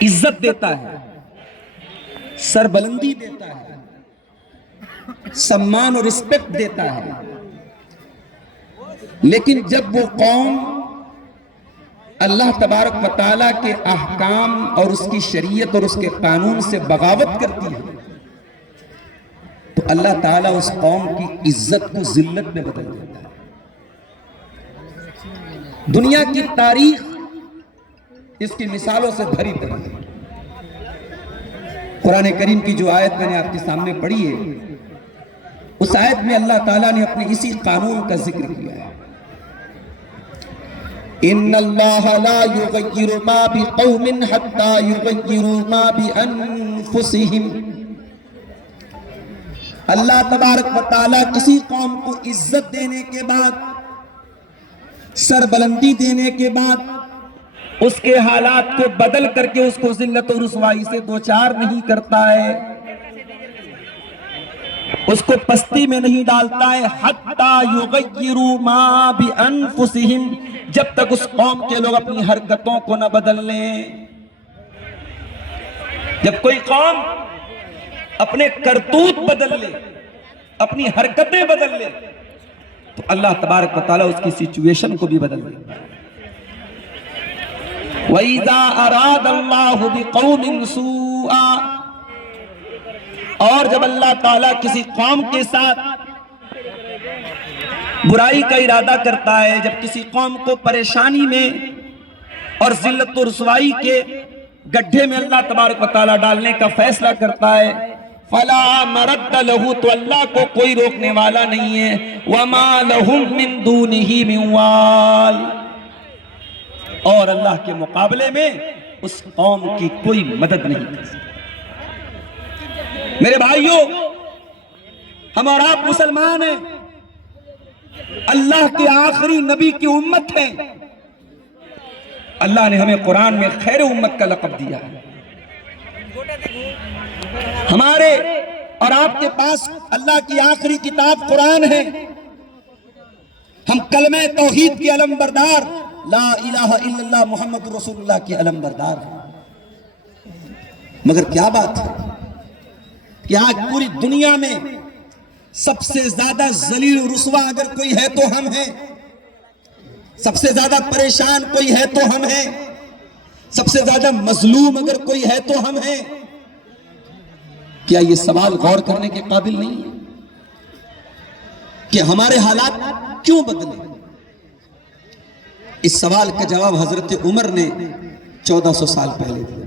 عزت دیتا ہے، سربلندی دیتا ہے، سمان اور رسپیکٹ دیتا ہے، لیکن جب وہ قوم اللہ تبارک و تعالیٰ کے احکام اور اس کی شریعت اور اس کے قانون سے بغاوت کرتی ہے تو اللہ تعالیٰ اس قوم کی عزت کو ذلت میں بدل دیتا ہے۔ دنیا کی تاریخ اس کی مثالوں سے بھری پڑی ہے۔ قرآن کریم کی جو آیت میں نے آپ کے سامنے پڑھی ہے، اس آیت میں اللہ تعالیٰ نے اپنے اسی قانون کا ذکر کیا ہے۔ ان اللہ لا یغیر ما بقوم حتی یغیروا ما بانفسہم۔ اللہ تبارک و تعالیٰ کسی قوم کو عزت دینے کے بعد، سربلندی دینے کے بعد، اس کے حالات کو بدل کر کے اس کو ذلت و رسوائی سے دوچار نہیں کرتا ہے، اس کو پستی میں نہیں ڈالتا ہے، حتی یغیروا ما بانفسہم، جب تک اس قوم کے لوگ اپنی حرکتوں کو نہ بدل لیں۔ جب کوئی قوم اپنے کرتوت بدل لے، اپنی حرکتیں بدل لے، تو اللہ تبارک و تعالیٰ اس کی سچویشن کو بھی بدل دے۔ وَإِذَا أَرَادَ اللَّهُ بِقَوْمٍ سُوءًا، اور جب اللہ تعالیٰ کسی قوم کے ساتھ برائی کا ارادہ کرتا ہے، جب کسی قوم کو پریشانی میں اور ذلت و رسوائی کے گڈھے میں اللہ تبارک و تعالیٰ ڈالنے کا فیصلہ کرتا ہے، فَلَا مَرَدَّ لَهُ، تو اللہ کو کوئی روکنے والا نہیں ہے، وَمَا لَهُم مِّن دُونِهِ مِن وَالٍ، اور اللہ کے مقابلے میں اس قوم کی کوئی مدد نہیں کر سکتا۔ میرے بھائیوں، ہم اور آپ مسلمان ہیں، اللہ کے آخری نبی کی امت ہیں، اللہ نے ہمیں قرآن میں خیر امت کا لقب دیا ہے۔ ہمارے اور آپ کے پاس اللہ کی آخری کتاب قرآن ہے، ہم کلمہ توحید کی علم بردار، لا الہ الا اللہ محمد رسول اللہ کی علم بردار ہیں۔ مگر کیا بات ہے کہ آج پوری دنیا میں سب سے زیادہ ذلیل و رسوا اگر کوئی ہے تو ہم ہیں، سب سے زیادہ پریشان کوئی ہے تو ہم ہیں، سب سے زیادہ مظلوم اگر کوئی ہے تو ہم ہیں۔ کیا یہ سوال غور کرنے کے قابل نہیں ہے کہ ہمارے حالات کیوں بدلے؟ اس سوال کا جواب حضرت عمر نے 1400 سال پہلے دیا۔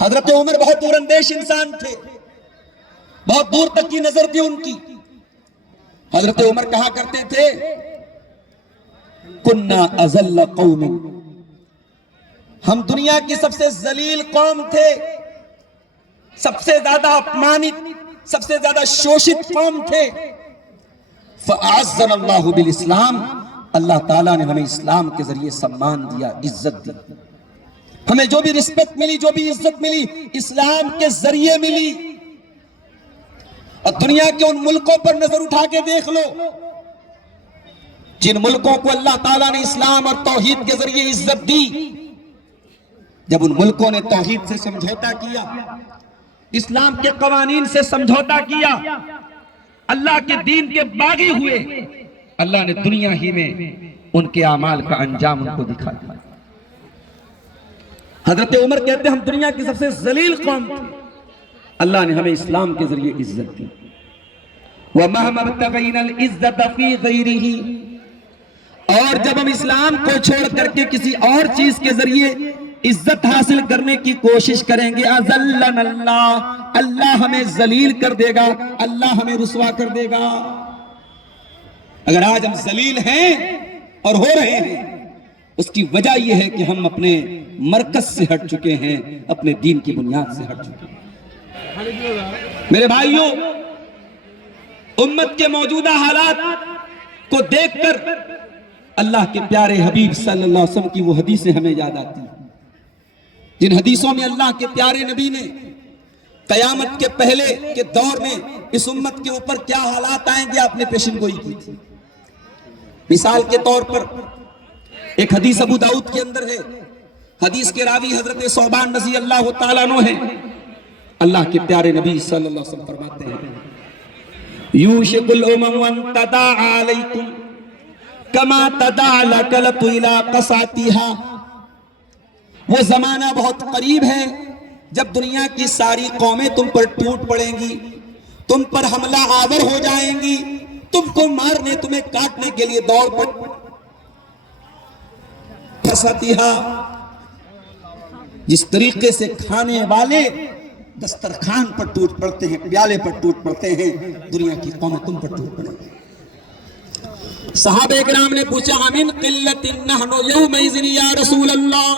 حضرت عمر بہت دور اندیش انسان تھے، بہت دور تک کی نظر تھی ان کی۔ حضرت عمر کہا کرتے تھے، کننا اذل قوم، ہم دنیا کی سب سے ذلیل قوم تھے، سب سے زیادہ اپمانت، سب سے زیادہ شوشت قوم تھے، فاعزنا اللہ بالاسلام، اللہ تعالیٰ نے ہمیں اسلام کے ذریعے سمان دیا، عزت دی، ہمیں جو بھی رسپیکٹ ملی، جو بھی عزت ملی، اسلام کے ذریعے ملی۔ اور دنیا کے ان ملکوں پر نظر اٹھا کے دیکھ لو جن ملکوں کو اللہ تعالیٰ نے اسلام اور توحید کے ذریعے عزت دی، جب ان ملکوں نے توحید سے سمجھوتا کیا، اسلام کے قوانین سے سمجھوتا کیا، اللہ کے دین کے باغی ہوئے، اللہ نے دنیا ہی میں ان کے اعمال کا انجام ان کو دکھا دیا۔ حضرت عمر کہتے ہیں ہم دنیا کی سب سے ذلیل قوم تھے، اللہ نے ہمیں اسلام کے ذریعے عزت دی۔ وَمَهْمَا ابْتَغَيْنَا الْعِزَّةَ فِي غَيْرِهِ، اور جب ہم اسلام کو چھوڑ کر کے کسی اور چیز کے ذریعے عزت حاصل کرنے کی کوشش کریں گے، اذلنا اللہ، اللہ ہمیں ذلیل کر دے گا، اللہ ہمیں رسوا کر دے گا۔ اگر آج ہم ذلیل ہیں اور ہو رہے ہیں، اس کی وجہ یہ ہے کہ ہم اپنے مرکز سے ہٹ چکے ہیں، اپنے دین کی بنیاد سے ہٹ چکے ہیں۔ میرے بھائیوں، امت کے موجودہ حالات کو دیکھ کر اللہ کے پیارے حبیب صلی اللہ علیہ وسلم کی وہ حدیثیں ہمیں یاد آتی ہیں، جن حدیثوں میں اللہ کے پیارے نبی نے قیامت کے پہلے کے دور میں اس امت کے اوپر کیا حالات آئیں گے آپ نے پیشن گوئی کی تھی۔ مثال کے طور پر ایک حدیث ابو داؤد کے اندر ہے حدیث کے راوی حضرت ثوبان رضی اللہ تعالیٰ عنہ ہیں. اللہ کے پیارے نبی صلی اللہ علیہ وسلم فرماتے ہیں یوشک الامم ان تداعى علیکم کما تداعى العقلۃ الی قصعتها. وہ زمانہ بہت قریب ہے جب دنیا کی ساری قومیں تم پر ٹوٹ پڑیں گی, تم پر حملہ آور ہو جائیں گی, تم کو مارنے, تمہیں کاٹنے کے لیے دوڑ پڑ. قصعتها جس طریقے سے کھانے والے دسترخوان پر ٹوٹ پڑتے ہیں, پیالے پر ٹوٹ پڑتے ہیں, دنیا کی قومیں تم پر ٹوٹ پڑیں گی. صحابہ کرام نے پوچھا امن قلت نحن یومئذ یا رسول اللہ,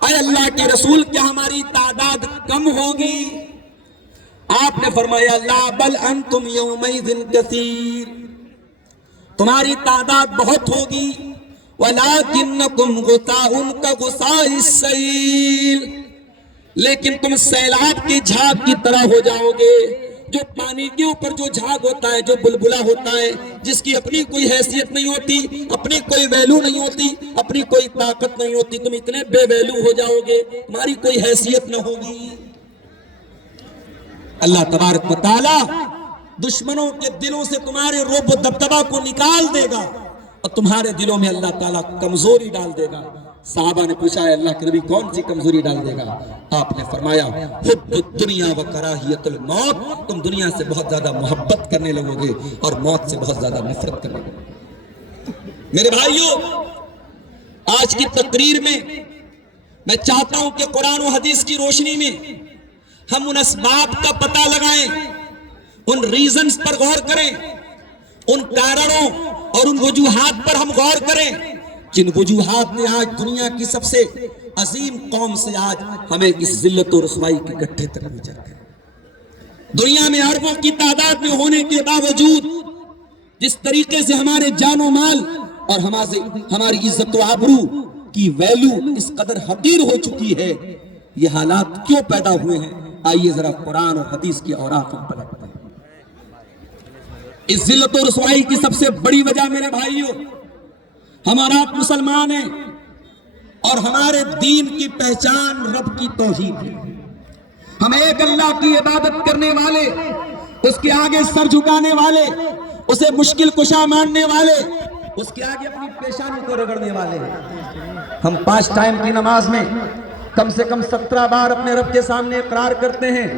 اے اللہ کے رسول کیا ہماری تعداد کم ہوگی؟ آپ نے فرمایا لا بل انتم یومئذ کثیر, تمہاری تعداد بہت ہوگی. وَلَكِنَّكُمْ غُثَاءٌ كَغُثَاءِ السَّيْلِ, لیکن تم سیلاب کی جھاگ کی طرح ہو جاؤ گے. جو پانی کے اوپر جو جھاگ ہوتا ہے, جو بلبلہ ہوتا ہے, جس کی اپنی کوئی حیثیت نہیں ہوتی, اپنی کوئی ویلو نہیں ہوتی, اپنی کوئی طاقت نہیں ہوتی, تم اتنے بے ویلو ہو جاؤ گے, تمہاری کوئی حیثیت نہ ہوگی. اللہ تبارک و تعالی دشمنوں کے دلوں سے تمہارے رعب و دبدبہ کو نکال دے گا اور تمہارے دلوں میں اللہ تعالیٰ کمزوری ڈال دے گا. صحابہ نے پوچھا ہے اللہ کے نبی کون سی کمزوری ڈال دے گا؟ آپ نے فرمایا حب الدنیا و کراہیت الموت, تم دنیا سے بہت زیادہ محبت کرنے لگو گے اور موت سے بہت زیادہ نفرت کرنے لگو گے. میرے بھائیوں, آج کی تقریر میں میں چاہتا ہوں کہ قرآن و حدیث کی روشنی میں ہم ان اسباب کا پتہ لگائیں, ان ریزنز پر غور کریں, ان کارنوں اور ان وجوہات پر ہم غور کریں جن وجوہات نے آج دنیا کی سب سے عظیم قوم سے آج ہمیں اس ذلت و رسوائی کے گٹھے تک پہنچا کر. دنیا میں اربوں کی تعداد میں ہونے کے باوجود جس طریقے سے ہمارے جان و مال اور ہماری عزت و آبرو کی ویلو اس قدر حقیر ہو چکی ہے, یہ حالات کیوں پیدا ہوئے ہیں؟ آئیے ذرا قرآن اور حدیث کی اوراق ہم پلٹتے ہیں. اس ذلت و رسوائی کی سب سے بڑی وجہ میرے بھائیوں, ہمارا آپ مسلمان ہیں اور ہمارے دین کی پہچان رب کی توحید ہے. ہم ایک اللہ کی عبادت کرنے والے, اس کے آگے سر جھکانے والے, اسے مشکل کشا ماننے والے, اس کے آگے اپنی پیشانی کو رگڑنے والے ہیں. ہم 5 ٹائم کی نماز میں کم سے کم 17 بار اپنے رب کے سامنے اقرار کرتے ہیں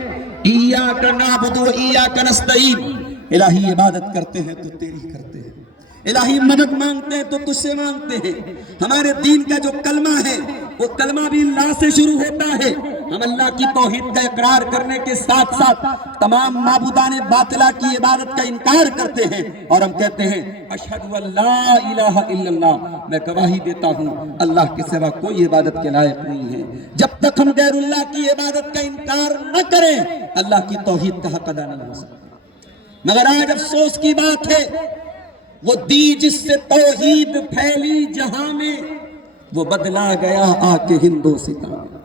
ایاک نعبد و ایاک نستعین, الہی عبادت کرتے ہیں تو تیری کرتے ہیں, الہی مدد مانگتے ہیں تو تجھ سے مانگتے ہیں. ہمارے دین کا جو کلمہ ہے وہ کلمہ بھی اللہ سے شروع ہوتا ہے. ہم اللہ کی توحید کا اقرار کرنے کے ساتھ ساتھ تمام معبودان باطلہ کی عبادت کا انکار کرتے ہیں اور ہم کہتے ہیں اشہد ان لا الہ الا اللہ, میں گواہی دیتا ہوں اللہ کے سوا کوئی عبادت کے لائق نہیں ہے. جب تک ہم غیر اللہ کی عبادت کا انکار نہ کریں اللہ کی توحید کا حق ادا نہیں ہو سکتا. مگر آج افسوس کی بات ہے وہ دی جس سے توحید پھیلی جہاں میں وہ بدلا گیا آ کے ہندوستان میں.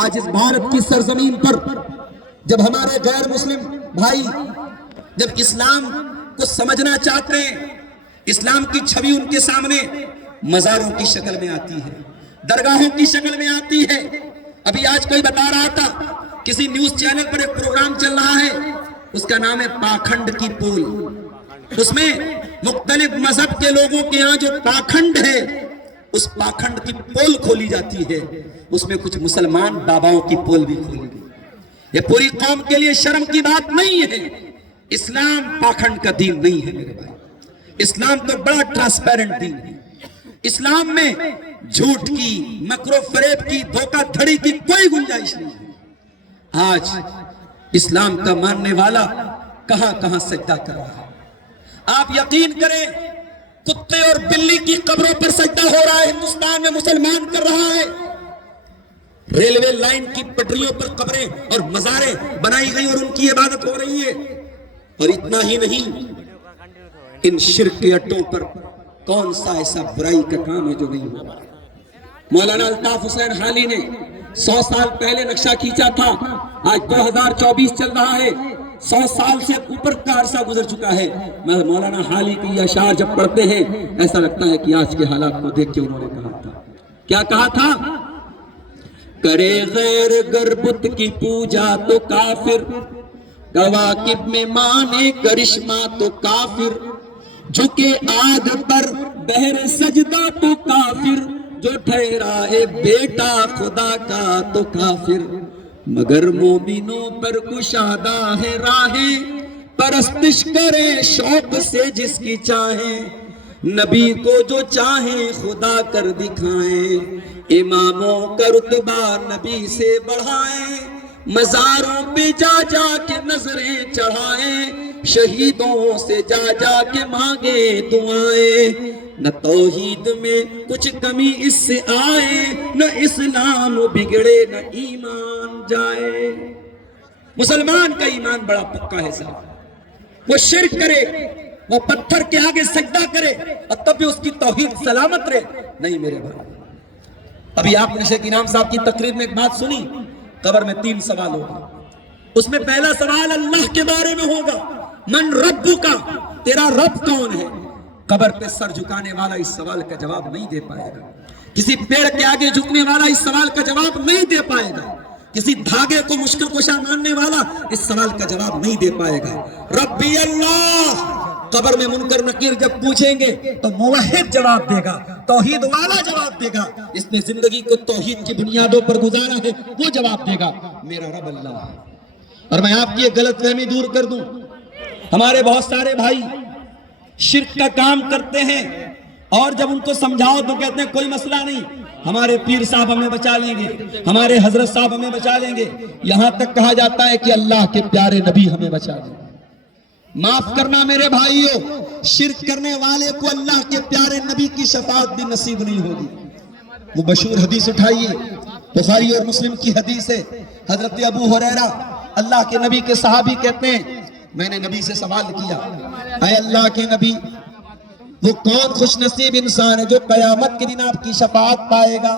آج اس بھارت کی سرزمین پر جب ہمارے غیر مسلم بھائی جب اسلام کو سمجھنا چاہتے ہیں, اسلام کی چھوی ان کے سامنے مزاروں کی شکل میں آتی ہے, درگاہوں کی شکل میں آتی ہے. ابھی آج کوئی بتا رہا تھا کسی نیوز چینل پر ایک پروگرام چل رہا ہے, اس کا نام ہے پاکھنڈ کی پول. اس میں مختلف مذہب کے لوگوں کے ہاں جو پاکھنڈ ہے اس پاکھنڈ کی پول کھولی جاتی ہے. اس میں کچھ مسلمان باباؤں کی پول بھی کھولی گئی. یہ پوری قوم کے لیے شرم کی بات نہیں ہے. اسلام پاکھنڈ کا دین نہیں ہے میرے بھائی, اسلام تو بڑا ٹرانسپیرنٹ دین ہے. اسلام میں جھوٹ کی, مکر و فریب کی, دھوکہ دھڑی کی کوئی گنجائش نہیں ہے. آج اسلام کا ماننے والا کہاں کہاں سجدہ کر رہا ہے. آپ یقین کریں کتے اور بلی کی قبروں پر سجدہ ہو رہا ہے ہندوستان میں, مسلمان کر رہا ہے. ریلوے لائن کی پٹریوں پر قبریں اور مزاریں بنائی گئی اور ان کی عبادت ہو رہی ہے. اور اتنا ہی نہیں, ان شرک کے اڈوں پر کون سا ایسا برائی کا کام ہے جو نہیں ہوا. مولانا الطاف حسین حالی نے 100 سال پہلے نقشہ کھینچا تھا, آج 2024 چل رہا ہے, 100 سال سے اوپر کا عرصہ گزر چکا ہے. مولانا حالی کے یہ اشعار جب پڑھتے ہیں ایسا لگتا ہے کہ آج کے حالات کو دیکھ کے انہوں نے کہا تھا. کیا کہا تھا؟ کرے غیر گر بت کی پوجا تو کافر، کواکب میں مانے کرشمہ تو کافر، جھکے آگ پر بہر سجدہ تو کافر، جو ٹھہرائے بیٹا خدا کا تو کافر، مگر مومنوں پر کشادہ ہے راہیں، پرستش کرے شوق سے جس کی چاہیں، نبی کو جو چاہیں خدا کر دکھائیں، اماموں کا رتبہ نبی سے بڑھائیں، مزاروں پہ جا جا کے نظریں چڑھائیں، شہیدوں سے جا جا کے مانگے دعائیں، نہ توحید میں کچھ کمی اس سے آئے، نہ اسلام بگڑے نہ ایمان جائے۔ مسلمان کا ایمان بڑا پکا ہے صاحب، وہ شرک کرے، وہ پتھر کے آگے سجدہ کرے اور تب بھی اس کی توحید سلامت رہے، نہیں میرے بھائی۔ ابھی آپ نے شیخ انعام صاحب کی تقریر میں ایک بات سنی، قبر میں 3 سوال ہوگا، اس میں پہلا سوال اللہ کے بارے میں ہوگا، من ربک، تیرا رب کون ہے؟ قبر پہ سر جھکانے والا اس سوال کا جواب نہیں دے پائے گا، کسی پیڑ کے آگے جھکنے والا اس سوال کا جواب نہیں دے پائے گا، کسی دھاگے کو مشکل کشا ماننے والا اس سوال کا جواب نہیں دے پائے گا۔ ربی اللہ، قبر میں منکر نکیر جب پوچھیں گے تو موحد جواب دے گا، توحید والا جواب دے گا، اس نے زندگی کو توحید کی بنیادوں پر گزارا ہے وہ جواب دے گا، میرا رب اللہ ہے۔ اور میں آپ کی ایک غلط فہمی دور کر دوں، ہمارے بہت سارے بھائی شرک کا کام کرتے ہیں اور جب ان کو سمجھاؤ تو کہتے ہیں کوئی مسئلہ نہیں، ہمارے پیر صاحب ہمیں بچا لیں گے، ہمارے حضرت صاحب ہمیں بچا لیں گے، یہاں تک کہا جاتا ہے کہ اللہ کے پیارے نبی ہمیں بچا لیں گے۔ معاف کرنا میرے بھائیوں، شرک کرنے والے کو اللہ کے پیارے نبی کی شفاعت بھی نصیب نہیں ہوگی۔ وہ مشہور حدیث اٹھائیے، بخاری اور مسلم کی حدیث ہے، حضرت ابو ہریرہ اللہ کے نبی کے صحابی کہتے ہیں میں نے نبی سے سوال کیا، اے اللہ کے نبی وہ کون خوش نصیب انسان ہے جو قیامت کے دن آپ کی شفاعت پائے گا؟